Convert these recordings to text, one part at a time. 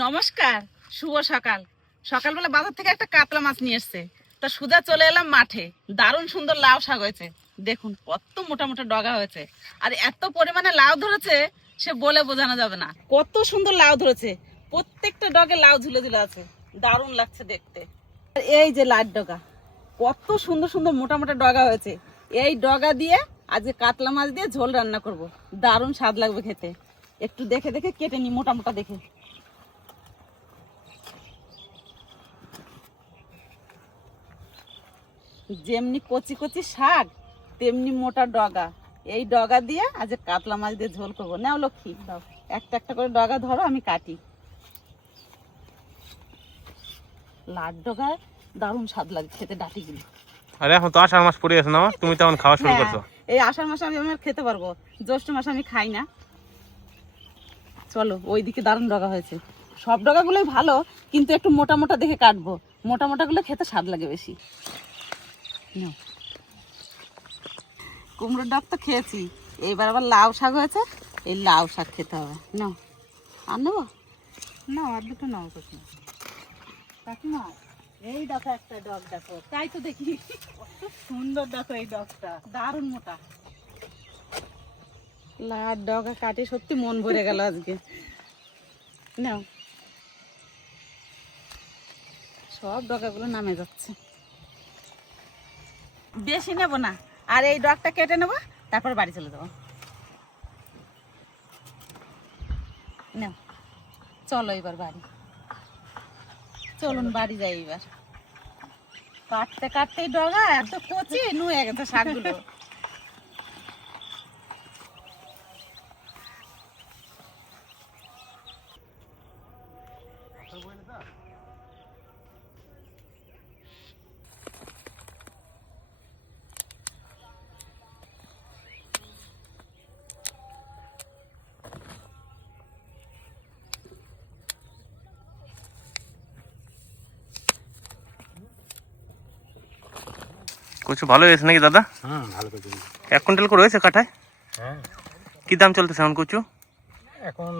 নমস্কার, শুভ সকাল। সকালবেলা বাজার থেকে একটা কাতলা মাছ নিয়ে এসছে, তা সুজা চলে এলাম মাঠে। দারুণ সুন্দর লাউ শাক হয়েছে, দেখুন কত মোটা মোটা ডগা হয়েছে, আর এত পরিমাণে লাউ ধরেছে সে বলে বোঝানো যাবে না। কত সুন্দর লাউ ধরেছে, প্রত্যেকটা ডগে লাউ ঝুলে ঝুলে আছে, দারুণ লাগছে দেখতে। আর এই যে লাট ডগা, কত সুন্দর সুন্দর মোটা মোটা ডগা হয়েছে। এই ডগা দিয়ে আজকে কাতলা মাছ দিয়ে ঝোল রান্না করব, দারুণ স্বাদ লাগবে খেতে। একটু দেখে দেখে কেটে নি, মোটা মোটা দেখে। যেমনি কচি কচি শাক তেমনি মোটা ডগা। এই ডগা দিয়ে আজ কাতলা মাছ দিয়ে ঝোল করবো। নাও লক্ষ্মী, দাও একটা একটা করে ডগা ধরো, আমি কাটি। লাট ডগায় দারুণ স্বাদ লাগে খেতে ডাটিগুলো। আরে এখন তো আষাঢ় মাস পড়ে গেছে না, তুমি তখন খাওয়া শুরু করছো। এই আষাঢ় মাসে আমি খেতে পারবো, জ্যৈষ্ঠ মাসে আমি খাই না। চলো, ওইদিকে দারুণ ডগা হয়েছে। সব ডগাগুলোই ভালো, কিন্তু একটু মোটা মোটা দেখে কাটবো, মোটা মোটা গুলো খেতে স্বাদ লাগে বেশি। কুমড়োর ডাব তো খেয়েছি, এইবার আবার লাউ শাক হয়েছে, এই লাউ শাক খেতে হবে। নাও, আর নেবো না, আর দুটো নাও। কাকিমা, এই দেখো একটা ডগ, দেখো। তাই তো দেখি, কত সুন্দর দেখো এই ডগটা, দারুণ মোটা। লাউ ডগা কাটে সত্যি মন ভরে গেল আজকে। নাও, সব ডগাগুলো নামে যাচ্ছে, বেশি নেবো না। আর এই ডগটা কেটে নেবো, তারপর বাড়ি চলে যাবো। নাও, চলো এবার বাড়ি, চলুন বাড়ি যাই এবার। কাটতে কাটতেই ডগা এত কচি নুয়ে গেছে শাকগুলো। কচু ভালো হয়েছে নাকি দাদা? হুম, ভালো কচু। 1 কুইন্টাল করে হয়েছে কাঠায়? হ্যাঁ। কি দাম চলতেছে এখন কচু? এখন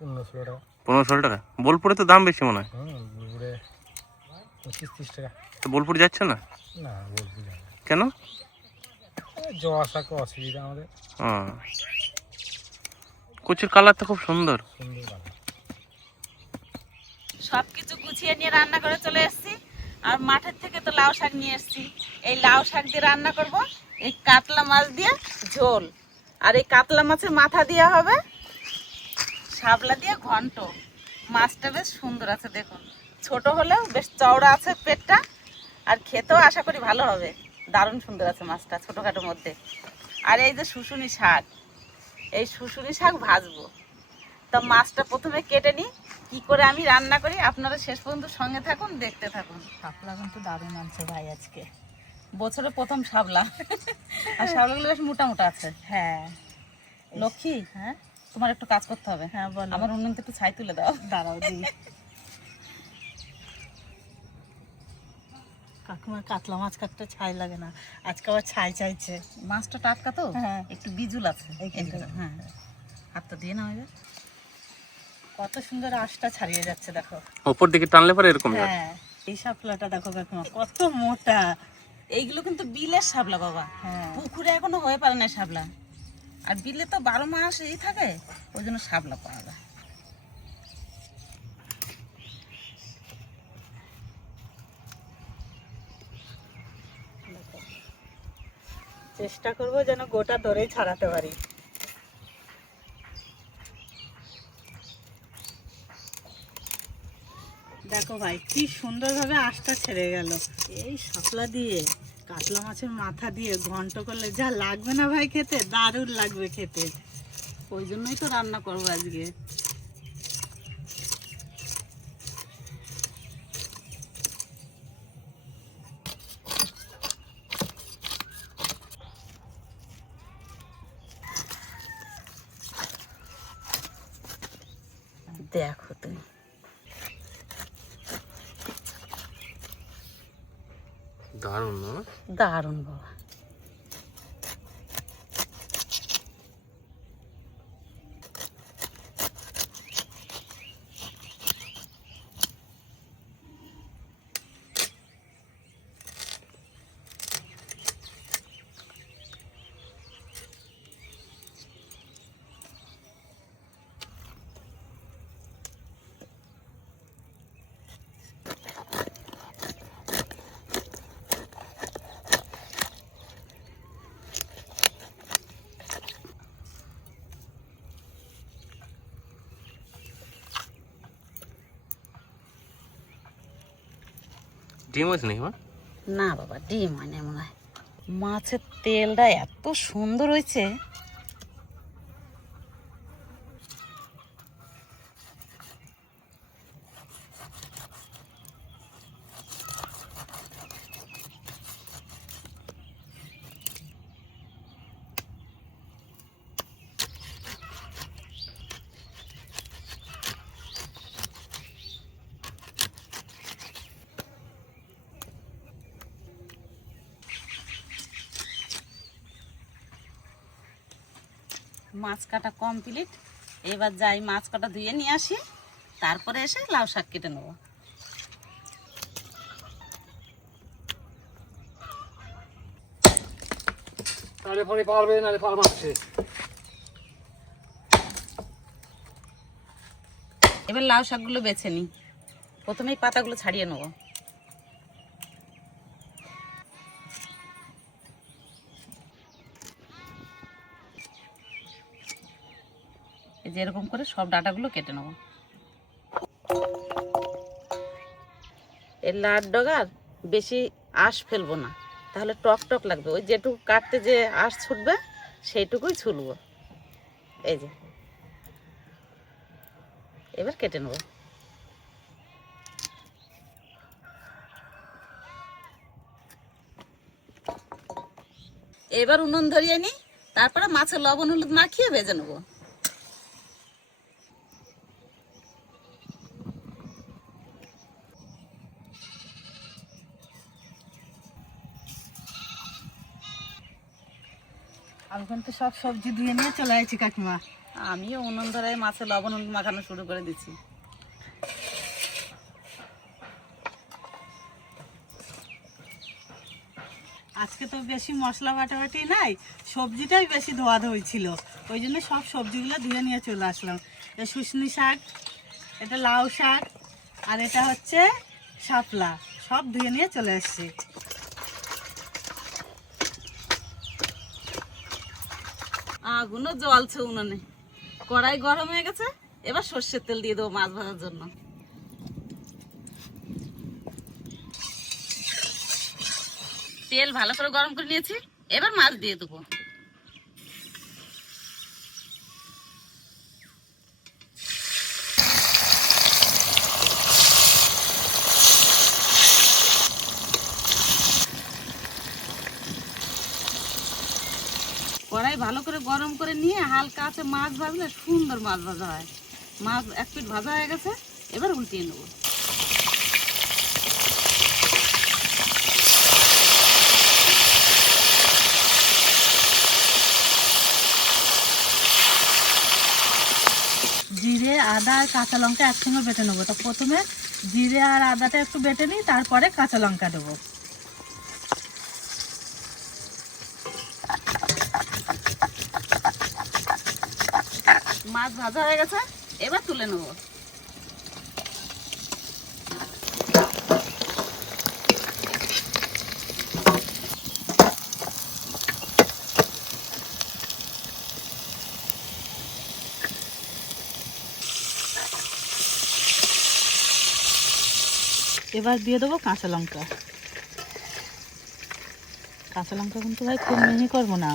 1500 টাকা। 1500 টাকা? বোলপুরে তো দাম বেশি মনে হয়। বোলপুরে 25-30 টাকা। তো বোলপুর যাচ্ছে না না, বোলপুর যাবে না। কেন? যাওয়া আসা অসুবিধা আমাদের। কচুর কালার তো খুব সুন্দর। সুন্দর ভালো। সবকিছু গুছিয়ে নিয়ে রান্না করে চলে এসেছি, আর মাঠের থেকে তো লাউ শাক নিয়ে এসেছি। এই লাউ শাক দিয়ে রান্না করব, এই কাতলা মাছ দিয়ে ঝোল। আর এই কাতলা মাছের মাথা দেওয়া হবে শাপলা দিয়ে ঘন্ট। মাছটা বেশ সুন্দর আছে, দেখুন ছোট হলেও বেশ চওড়া আছে পেটটা, আর খেতেও আশা করি ভালো হবে। দারুণ সুন্দর আছে মাছটা, ছোটখাটোর মধ্যে। আর এই যে শুশুনি শাক, এই শুশুনি শাক ভাজবো। তা মাছটা প্রথমে কেটে নিই, কি করে আমি রান্না করি আপনারা শেষ পর্যন্ত সঙ্গে থাকুন, দেখতে থাকুন। শাপলা কিন্তু দারুণ আনছে ভাই আজকে, বছরের প্রথম শাপলা। আর শাপলাগুলো বেশ মোটা মোটা আছে। হ্যাঁ লক্ষ্মী, হ্যাঁ তোমার একটু কাজ করতে হবে। হ্যাঁ বলো। আমার উনুনতে একটু ছাই তুলে দাও। দাঁড়াও দিই। কাকিমার কাতলা মাছ কাটতে ছাই লাগে না, আজকে আবার ছাই চাইছে। মাছটা টাটকা তো, হ্যাঁ একটু বিজুল আছে। হ্যাঁ, হাতটা দিয়ে নাও এবার। কত সুন্দর আঁশটা ছাড়িয়ে যাচ্ছে দেখো। উপর দিকে টানলে পরে এরকম হয়। হ্যাঁ, এই শাপলাটা দেখো কাকিমা কত মোটা। এইগুলো কিন্তু বিলের শাপলা বাবা, হ্যাঁ, পুকুরে এখনো হয়ে পারে না শাপলা। আর বিলে তো 12 মাস এই থাকে, ওই জন্য শাপলা পাওয়া যায়। চেষ্টা করবো যেন গোটা ধরেই ছাড়াতে পারি। দেখো ভাই কি সুন্দরভাবে আঁশটা ছেড়ে গেল। এই শাপলা দিয়ে কাতলা মাছের মাথা দিয়ে ঘন্ট করলে যা লাগবে না ভাই খেতে, দারুণ লাগবে খেতে। ওই জন্যই তো রান্না করবো আজকে। দেখো তুমি, দারুণ না? দারুণ বাবা। ডিম হয়েছে নাকি মা? না বাবা, ডিম হয় না মনে হয়। মাছের তেলটা এত সুন্দর হয়েছে। মাছ কাটা কমপ্লিট। এবার যাই মাছ কাটা ধুয়ে নিয়ে আসি, তারপরে এসে লাউ শাক কেটে নেবো। তাহলে পরে পারবে নাহলে পারবো না। এবার লাউ শাকগুলো বেছে নিই। প্রথমেই পাতাগুলো ছাড়িয়ে নেবো। এই যে এরকম করে সব ডাঁটাগুলো কেটে নেবো। এই লাড ডগার বেশি আঁশ ফেলবো না, তাহলে টক টক লাগবে। ওই যেটুকু কাটতে যে আঁশ ছুটবে সেইটুকুই ছুলবো। এই যে এবার কেটে নেবো। এবার উনুন ধরিয়ে নিই, তারপরে মাছের লবণ হলুদ মাখিয়ে ভেজে নেবো। আমি কিন্তু সব সবজি ধুয়ে নিয়ে চলে আসছি কাকিমা। আমিও উনুন ধরে মাছে লবণ হলুদ মাখানো শুরু করে দিচ্ছি। আজকে তো বেশি মশলা বাটাবাটি নাই, সবজিটাই বেশি ধোয়া ধুই ছিল, ওই জন্য সব সবজিগুলো ধুয়ে নিয়ে চলে আসলাম। এটা শুশনি শাক, এটা লাউ শাক, আর এটা হচ্ছে শাপলা, সব ধুয়ে নিয়ে চলে আসছি। আগুনও জ্বলছে উনুনে, কড়াই গরম হয়ে গেছে। এবার সর্ষের তেল দিয়ে দেবো মাছ ভাজার জন্য। তেল ভালো করে গরম করে নিয়েছি, এবার মাছ দিয়ে দেবো। কড়াই ভালো করে গরম করে নিয়ে হালকা আছে মাছ ভাজলে সুন্দর মাছ ভাজা হয়। মাছ এক পিঠ ভাজা হয়ে গেছে, এবার উল্টিয়ে নেবো। জিরে আদা আর কাঁচা লঙ্কা একসঙ্গে বেটে নেবো। তো প্রথমে জিরে আর আদাটা একটু বেটে নিই, তারপরে কাঁচা লঙ্কা দেবো। মাছ ভাজা হয়ে গেছে, এবার তুলে নেব। এবার দিয়ে দেবো কাঁচা লঙ্কা। কাঁচা লঙ্কা কিন্তু ভাই খুব মিহি করবো না।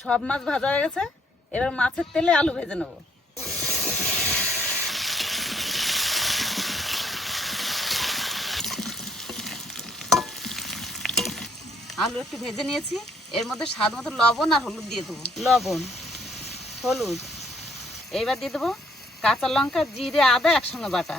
সব মাছ ভাজা হয়ে গেছে, এবার মাছের তেলে আলু ভেজে নেব। আলু একটু ভেজে নিয়েছি, এর মধ্যে স্বাদ মতো লবণ আর হলুদ দিয়ে দেবো। লবণ, হলুদ, এইবার দিয়ে দেবো কাঁচা লঙ্কা, জিরে, আদা একসঙ্গে বাটা।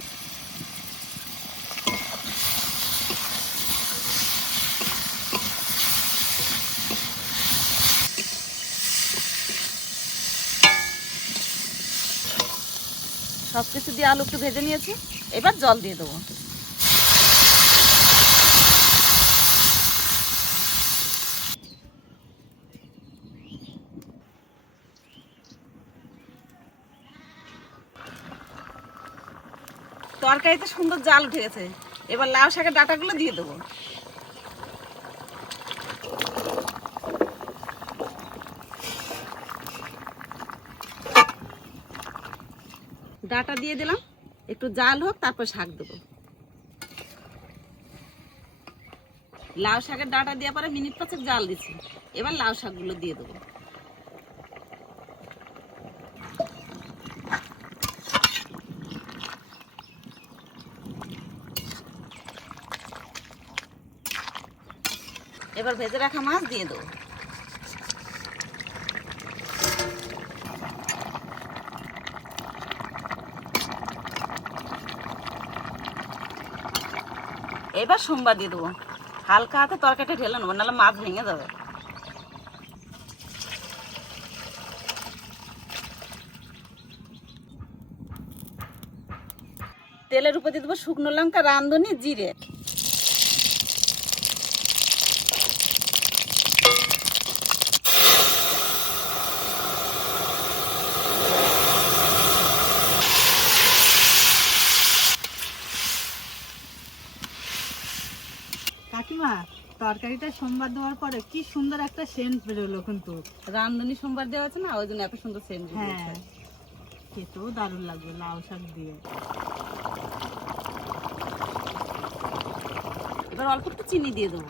সব কিছু দিয়ে আলু একটু ভেজে নিয়েছি, এবার জল দিয়ে দেবো। তরকারিতে সুন্দর জাল উঠে গেছে। এবার লাউ শাকের ডাঁটাগুলো দিয়ে দেবো। ডাঁটা দিয়ে দিলাম, একটু জাল হোক, তারপর শাক দেবো। লাউ শাকের ডাঁটা দিয়ে পরে মিনিট 5 জাল দিচ্ছি। এবার লাউ শাকগুলো দিয়ে দেবো। এবার ভেজে রাখা মাছ দিয়ে দেবো। এবার সোমবার দিয়ে দেবো। হালকা হাতে তরকারিটা ঢেলে নেবো, নাহলে মাছ ভেঙে যাবে। তেলের উপর দিয়ে দেবো শুকনো লঙ্কা, রাঁধুনি, জিরে। কাকিমা, তরকারিটা সোমবার দেওয়ার পরে কি সুন্দর একটা সেন্ট বেরোলো কিন্তু। রাঁধুনি সোমবার দেওয়া আছে না, ওই জন্য এত সুন্দর সেন্ট। হ্যাঁ, খেতেও দারুণ লাগবে লাউ শাক দিয়ে। এবার অল্প একটু চিনি দিয়ে দেবো।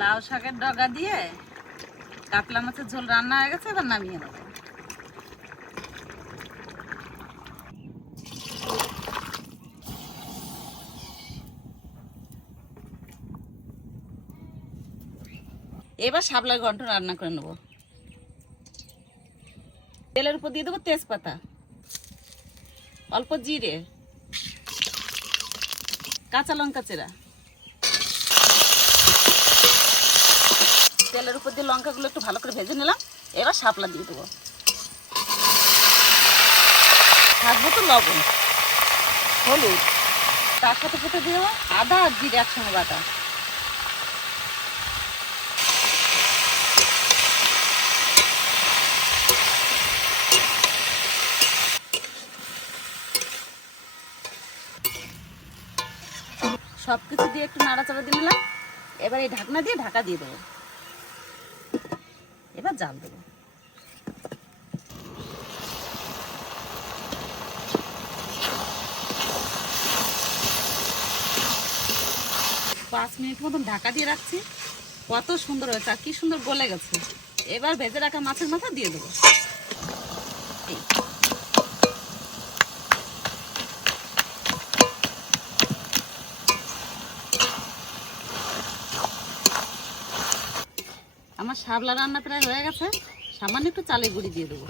লাউ শাকের ডগা দিয়ে কাতলা মাছের ঝোল রান্না হয়ে গেছে। এবার নামিয়ে নেবো। এবার শাপলার ঘন্ট রান্না করে নেবো। তেলের উপর দিয়ে দেবো তেজপাতা, অল্প জিরে, কাঁচা লঙ্কা চেরা। তেলের উপর দিয়ে লঙ্কাগুলো একটু ভালো করে ভেজে নিলাম। এবার শাপলা দিয়ে দেবো। থাকবো তো লবণ, হলুদ, তার সাথে ফুটে দিয়ে দেবো আদা আর জিরে একসঙ্গে বাটা। সবকিছু দিয়ে একটু নাড়াচাড়া দিয়ে নিলাম। এবার এই ঢাকনা দিয়ে ঢাকা দিয়ে দেবো। এবার জাল দেবো। পাঁচ মিনিট মতন ঢাকা দিয়ে রাখছি। কত সুন্দর হয়েছে, আর কি সুন্দর গলে গেছে। এবার ভেজে রাখা মাছের মাথা দিয়ে দেবো। আমার শাপলা রান্না প্রায় হয়ে গেছে। সামান্য একটু চালের গুঁড়ি দিয়ে দেবো।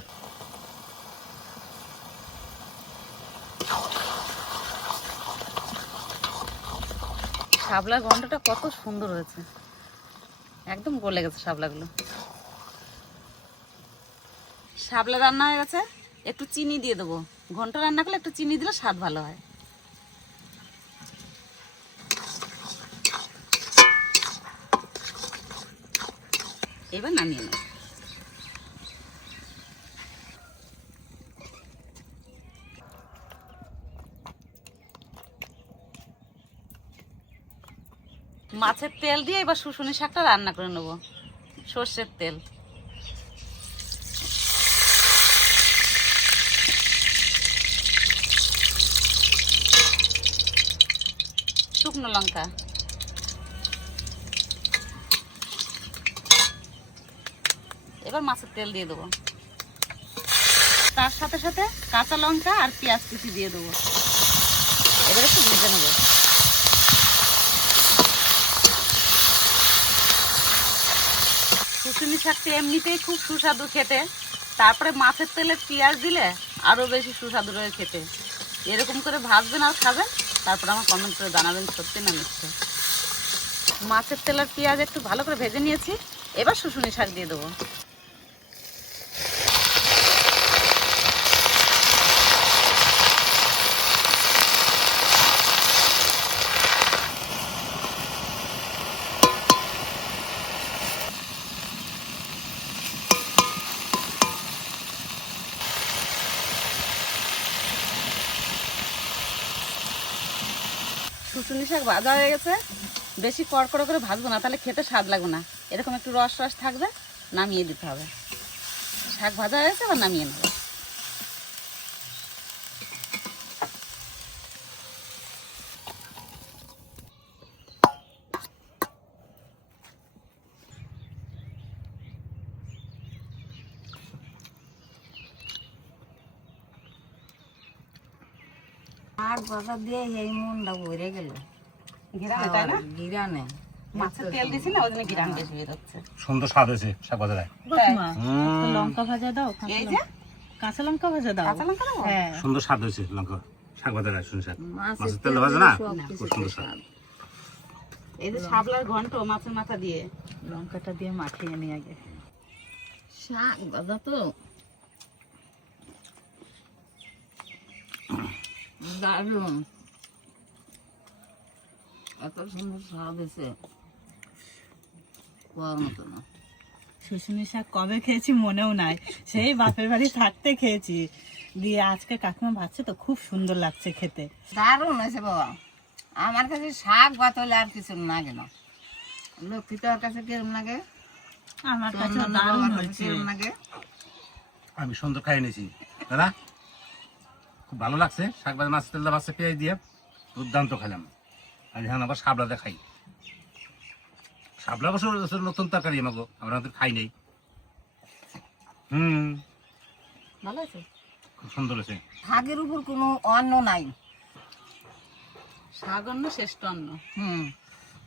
শাপলার গন্ধটা কত সুন্দর হয়েছে, একদম গলে গেছে শাপলাগুলো। শাপলা রান্না হয়ে গেছে। একটু চিনি দিয়ে দেবো। ঘন্ট রান্না করলে একটু চিনি দিলে স্বাদ ভালো হয়। এবার নামিয়ে নেব। মাছের তেল দিয়ে এবার শুশুনি শাকটা রান্না করে নেব। সর্ষের তেল, শুকনো লঙ্কা, এবার মাছের তেল দিয়ে দেবো। তার সাথে সাথে কাঁচা লঙ্কা আর পেঁয়াজ কুচি দিয়ে দেবো। এবার একটু ভেজে নেবো। শুশুনি শাকটা এমনিতেই খুব সুস্বাদু খেতে, তারপরে মাছের তেলে পেঁয়াজ দিলে আরও বেশি সুস্বাদু রয়ে খেতে। এরকম করে ভাজবেন আর খাবেন, তারপর আমার কমেন্ট করে জানাবেন সত্যি না মিথ্যে। মাছের তেল আর পেঁয়াজ একটু ভালো করে ভেজে নিয়েছি। এবার শুশুনি শাক দিয়ে দেবো। শুশুনি শাক ভাজা হয়ে গেছে। বেশি কড়কড়া করে ভাজবো না, তাহলে খেতে স্বাদ লাগবে না। এরকম একটু রস রস থাকবে, নামিয়ে দিতে হবে। শাক ভাজা হয়ে গেছে, আবার নামিয়ে নেবো। আর কথা দিয়ে এই মনটা ভরে গেল ঘিরানে, তাই না? গিরানে মাছের তেল দিছি না, ওই জন্য ঘিরান বেশি বেরোচ্ছে। সুন্দর স্বাদ হয়েছে শাক ভাজায়। বৌমা, একটু লঙ্কা ভাজা দাও, এই যে কাঁচা লঙ্কা ভাজা দাও। কাঁচা লঙ্কা দেবো? হ্যাঁ, সুন্দর স্বাদ হয়েছে লঙ্কা শাক ভাজায়, শুনে শাক মাছের মাছের তেল তেল ভাজা না, সব খুব কিছু সুন্দর স্বাদ। এই যে শাপলার ঘন্ট মাছের মাথা দিয়ে। লঙ্কাটা দিয়ে মাখিয়ে নিয়ে আগে। শাক ভাজা তো দারুণ, এত সুন্দর স্বাদ হয়েছে কোয়ার মতো না। শুশুনি শাক কবে খেয়েছি মনেও নাই, সেই বাপের বাড়ি থাকতে খেয়েছি। দিয়ে আজকে কাকিমা ভাজছে তো খুব সুন্দর লাগছে খেতে। দারুণ হয়েছে বাবা, আমার কাছে শাক ভাত হলে আর কিছু লাগে না। লক্ষ্মী তোর কাছে কিরম লাগে? আমার কাছে চন্দন দারুণ বাবার কাছে হয়েছে। কিরম লাগে? আমি সুন্দর খাই নিয়েছি দাদা, খুব ভালো লাগছে। শাক ভাজা মাছের তেল মাছের পেঁয়াজ দিয়ে দুর্দান্ত খেলাম। আর এখন আবার শাপলাতে খাই। শাপলা বছর নতুন তরকারি আমাকে, আমরা তো খাই নাই। ভালো আছে? খুব সুন্দর হয়েছে। শাকের উপর কোনো অন্ন নাই। শাক অন্ন শ্রেষ্ঠ অন্ন।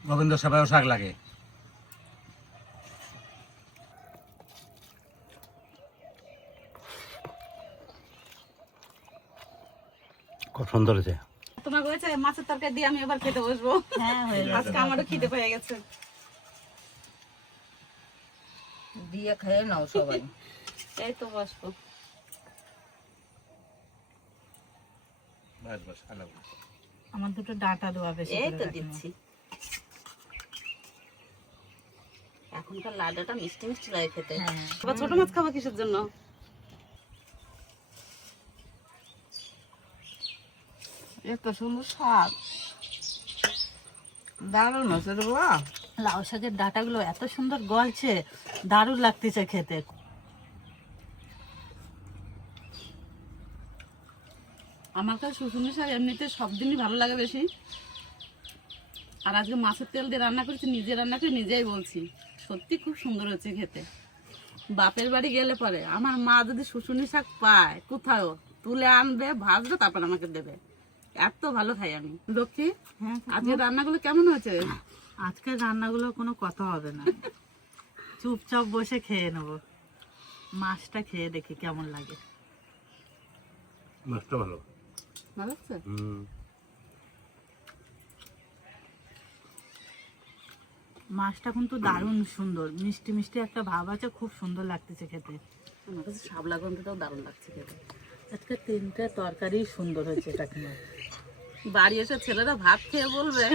গোবিন্দ সেবায়ও শাক লাগে। খুব সুন্দর হয়েছে। তোমাকে হয়েছে মাছের তরকারি দিয়ে আমি এবার খেতে বসবো। হ্যাঁ, হয়ে গেছে। আজকে আমারও খিদে পেয়ে গেছে। দিয়ে খেয়ে নাও সবাই। এই তো বসবো। বাস বাস আলাদা। আমার দুটো ডাঁটা দেওয়া বেশি এই করে তো কাকিমা। দিচ্ছি। এখনকার লাডাটা মিষ্টি মিষ্টি লাগে খেতে। হ্যাঁ। এবার ছোট মাছ খাবো কিসের জন্য? এত সুন্দর স্বাদ, দারুণ হয়েছে রে বাবা। লাউ শাকের ডাঁটাগুলো এত সুন্দর গলছে, দারুণ লাগতেছে খেতে। আমার কাছে শুশুনি শাক এমনিতে সব দিনই ভালো লাগে বেশি। আর আজকে মাছের তেল দিয়ে রান্না করেছি, নিজে রান্না করে নিজেই বলছি সত্যি খুব সুন্দর হচ্ছে খেতে। বাপের বাড়ি গেলে পরে আমার মা যদি শুশুনি শাক পায় কোথাও, তুলে আনবে, ভাজবে, তারপর আমাকে দেবে। এত ভালো খাই আমি। লক্ষ্মী, হ্যাঁ, আজকে রান্নাগুলো কেমন হয়েছে? আজকের রান্নাগুলো কোনো কথা হবে না, চুপচাপ বসে খেয়ে নেবো। মাছটা খেয়ে দেখি কেমন লাগে। মাছটা ভালো। ভালো হচ্ছে? মাছটা কিন্তু দারুণ সুন্দর, মিষ্টি মিষ্টি একটা ভাব আছে, খুব সুন্দর লাগতেছে খেতে। আমার কাছে শাপলা গন্ধটাও দারুণ লাগছে খেতে। আজকে তিনটা তরকারি সুন্দর হয়েছে কাকিমা। বাড়ি এসে ছেলেরা ভাত খেয়ে বলবে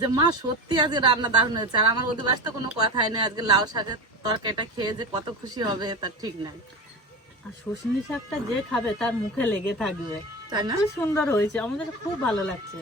যে মা সত্যি আজকে রান্না দারুণ হয়েছে। আর আমার অধিবাস তো কোনো কথাই নেই, আজকে লাউ শাকের তরকারিটা খেয়ে যে কত খুশি হবে তার ঠিক নাই। আর শুশনি শাকটা যে খাবে তার মুখে লেগে থাকবে, তাই না? এত সুন্দর হয়েছে, আমাদের খুব ভালো লাগছে।